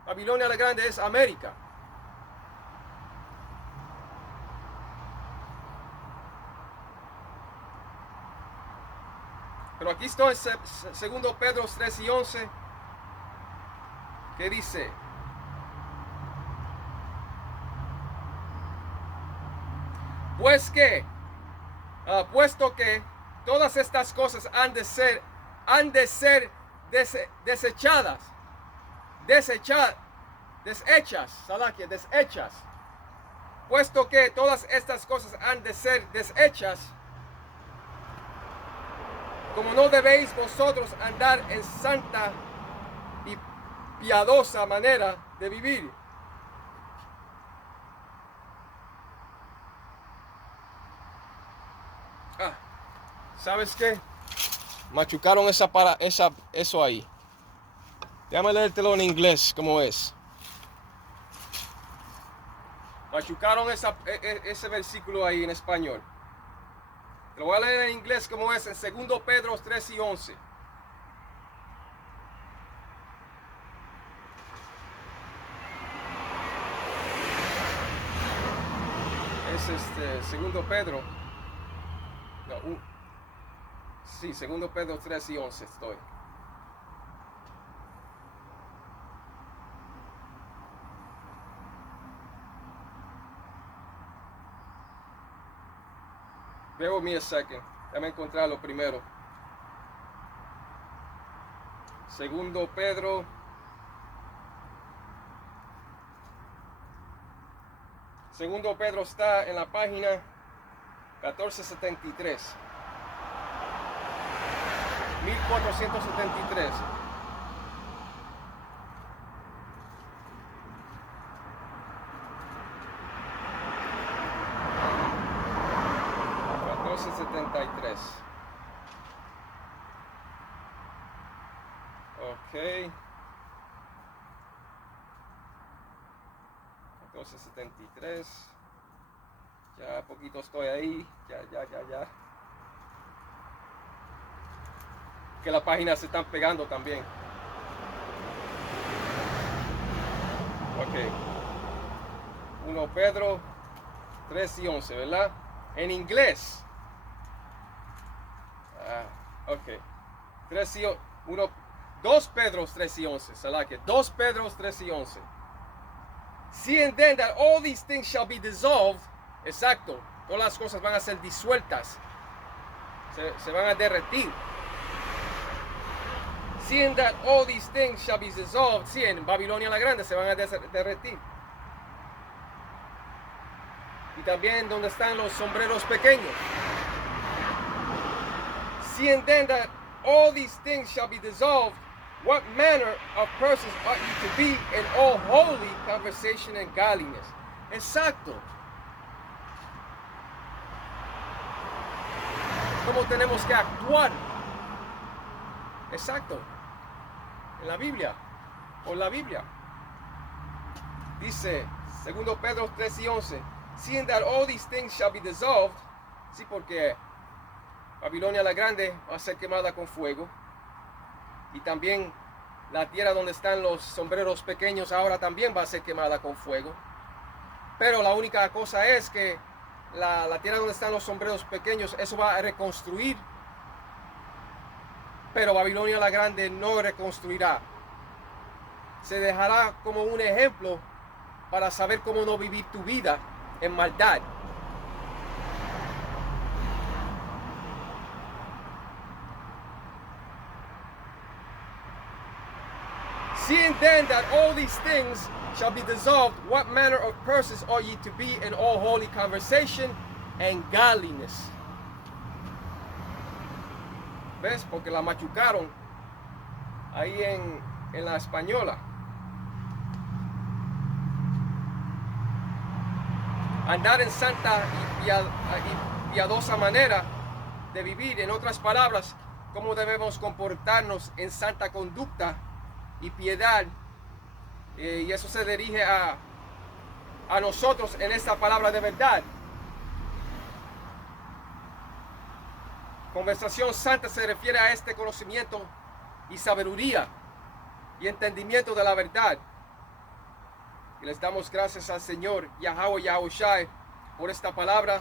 Babilonia la Grande es América. Pero aquí está en 2 Pedro 3 y 11, que dice: puesto que todas estas cosas han de ser desechas, puesto que todas estas cosas han de ser deshechas, como no debéis vosotros andar en santa y piadosa manera de vivir. ¿Sabes qué? Machucaron eso ahí. Déjame leértelo en inglés, como es. Machucaron ese versículo ahí en español. Te lo voy a leer en inglés como es en 2 Pedro 3 y 11. Es 2 Pedro. Sí, 2 Pedro 3 y 11 estoy. Bear me a second. Déjame encontrarlo primero. 2 Pedro. Segundo Pedro está en la página 1473. 1473. Ok. 1473. Ya poquito estoy ahí. Ya. Que las páginas se están pegando también. Ok. 1 Pedro 3 y 11, ¿verdad? En inglés. Ok. 3 y 1. 2 Pedro 3 y 11. Salakia. 2 Pedro 3 y 11. Seeing then that all these things shall be dissolved. Exacto. Todas las cosas van a ser disueltas. Se van a derretir. Seeing that all these things shall be dissolved. Sí, en Babilonia la Grande se van a derretir. Y también donde están los sombreros pequeños. Seeing then that all these things shall be dissolved, what manner of persons ought you to be in all holy conversation and godliness? Exacto. ¿Cómo tenemos que actuar? Exacto. En la Biblia. O la Biblia. Dice, 2 Pedro 3:11. Seeing that all these things shall be dissolved. Sí, porque Babilonia la Grande va a ser quemada con fuego. Y también la tierra donde están los sombreros pequeños ahora también va a ser quemada con fuego. Pero la única cosa es que la tierra donde están los sombreros pequeños, eso va a reconstruir. Pero Babilonia la Grande no reconstruirá. Se dejará como un ejemplo para saber cómo no vivir tu vida en maldad. Seeing then that all these things shall be dissolved, what manner of persons ought ye to be in all holy conversation and godliness? ¿Ves? Porque la machucaron ahí en la española. Andar en santa y piadosa manera de vivir. En otras palabras, cómo debemos comportarnos en santa conducta y piedad. Y eso se dirige a nosotros en esta palabra de verdad. Conversación santa se refiere a este conocimiento y sabiduría y entendimiento de la verdad. Y les damos gracias al Señor Yahweh Yahushai por esta palabra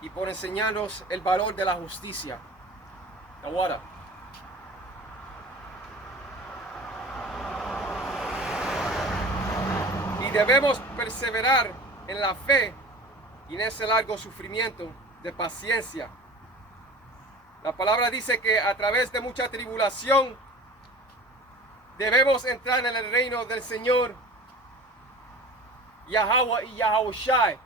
y por enseñarnos el valor de la justicia. Ahora. Y debemos perseverar en la fe y en ese largo sufrimiento de paciencia. La palabra dice que a través de mucha tribulación debemos entrar en el reino del Señor Yahweh y Yahushai.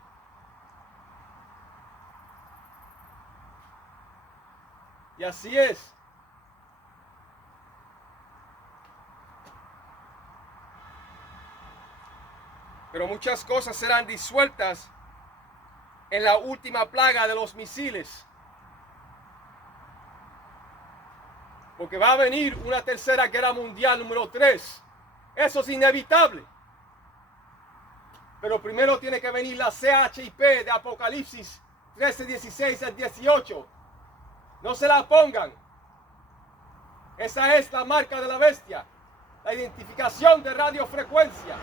Y así es. Pero muchas cosas serán disueltas en la última plaga de los misiles. Porque va a venir una tercera guerra mundial número 3. Eso es inevitable. Pero primero tiene que venir la CHIP de Apocalipsis 13:16 al 18. No se la pongan. Esa es la marca de la bestia. La identificación de radiofrecuencia.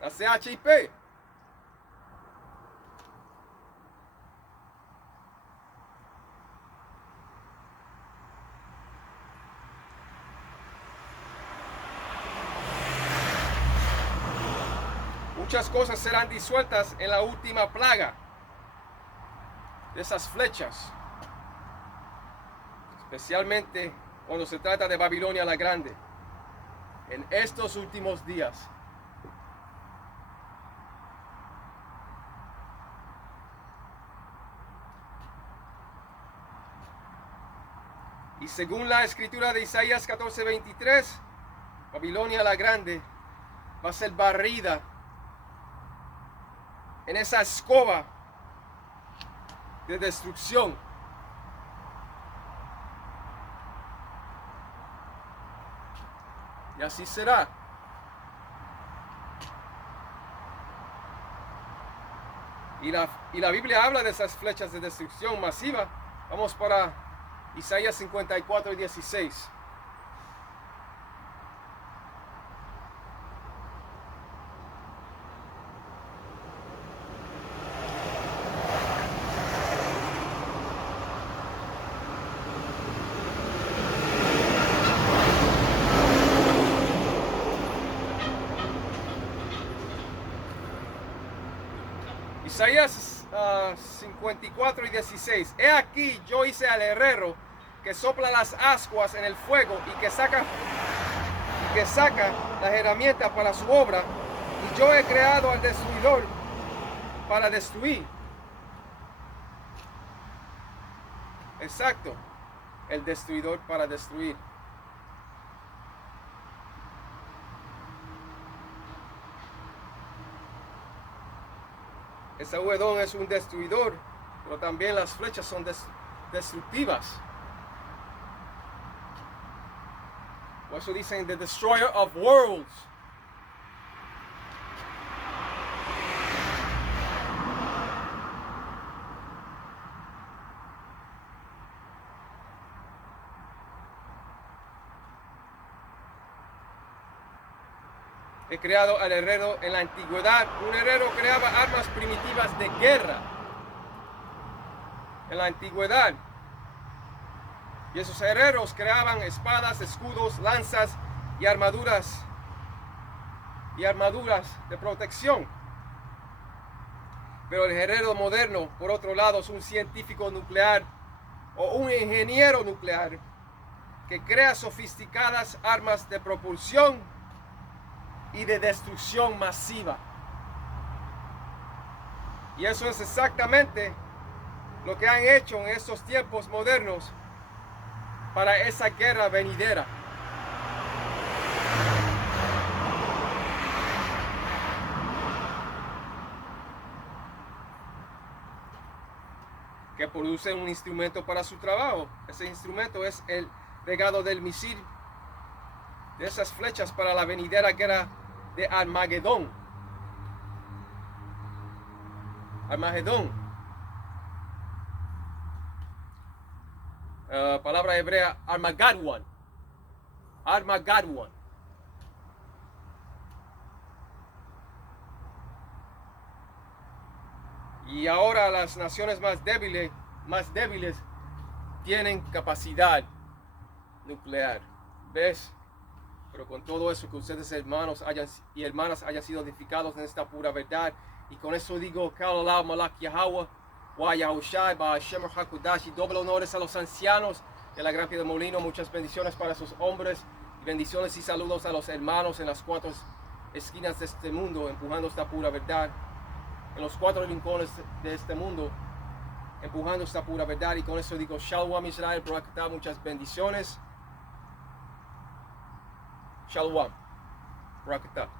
La CHIP. Muchas cosas serán disueltas en la última plaga de esas flechas, especialmente cuando se trata de Babilonia la Grande, en estos últimos días. Y según la escritura de Isaías 14:23, Babilonia la Grande va a ser barrida en esa escoba de destrucción. Y así será. Y la Biblia habla de esas flechas de destrucción masiva. Vamos para Isaías 54:16. Isaías 54 y 16. He aquí yo hice al herrero que sopla las ascuas en el fuego y que saca las herramientas para su obra. Y yo he creado al destruidor para destruir. Exacto. El destruidor para destruir. Ese huedón es un destruidor, pero también las flechas son destructivas. Por eso dicen the destroyer of worlds. He creado al herrero en la antigüedad. Un herrero creaba armas primitivas de guerra en la antigüedad. Y esos herreros creaban espadas, escudos, lanzas y armaduras de protección. Pero el herrero moderno, por otro lado, es un científico nuclear o un ingeniero nuclear que crea sofisticadas armas de propulsión y de destrucción masiva. Y eso es exactamente lo que han hecho en estos tiempos modernos para esa guerra venidera. Que producen un instrumento para su trabajo. Ese instrumento es el regalo del misil, de esas flechas para la venidera guerra de Armagedón. Palabra hebrea Armageddon. Y ahora las naciones más débiles tienen capacidad nuclear. ¿Ves? Pero con todo eso, que ustedes hermanos y hermanas hayan sido edificados en esta pura verdad. Y con eso digo, Kalalau Malak Yahweh, Wa Yahushai, Ba Hashem Hakudash, y doble honores a los ancianos de la Gran Piedra de Molino. Muchas bendiciones para esos hombres. Y bendiciones y saludos a los hermanos en las cuatro esquinas de este mundo, empujando esta pura verdad. En los cuatro rincones de este mundo, empujando esta pura verdad. Y con eso digo, Shalom Israel, muchas bendiciones. Shalom. Barakatah.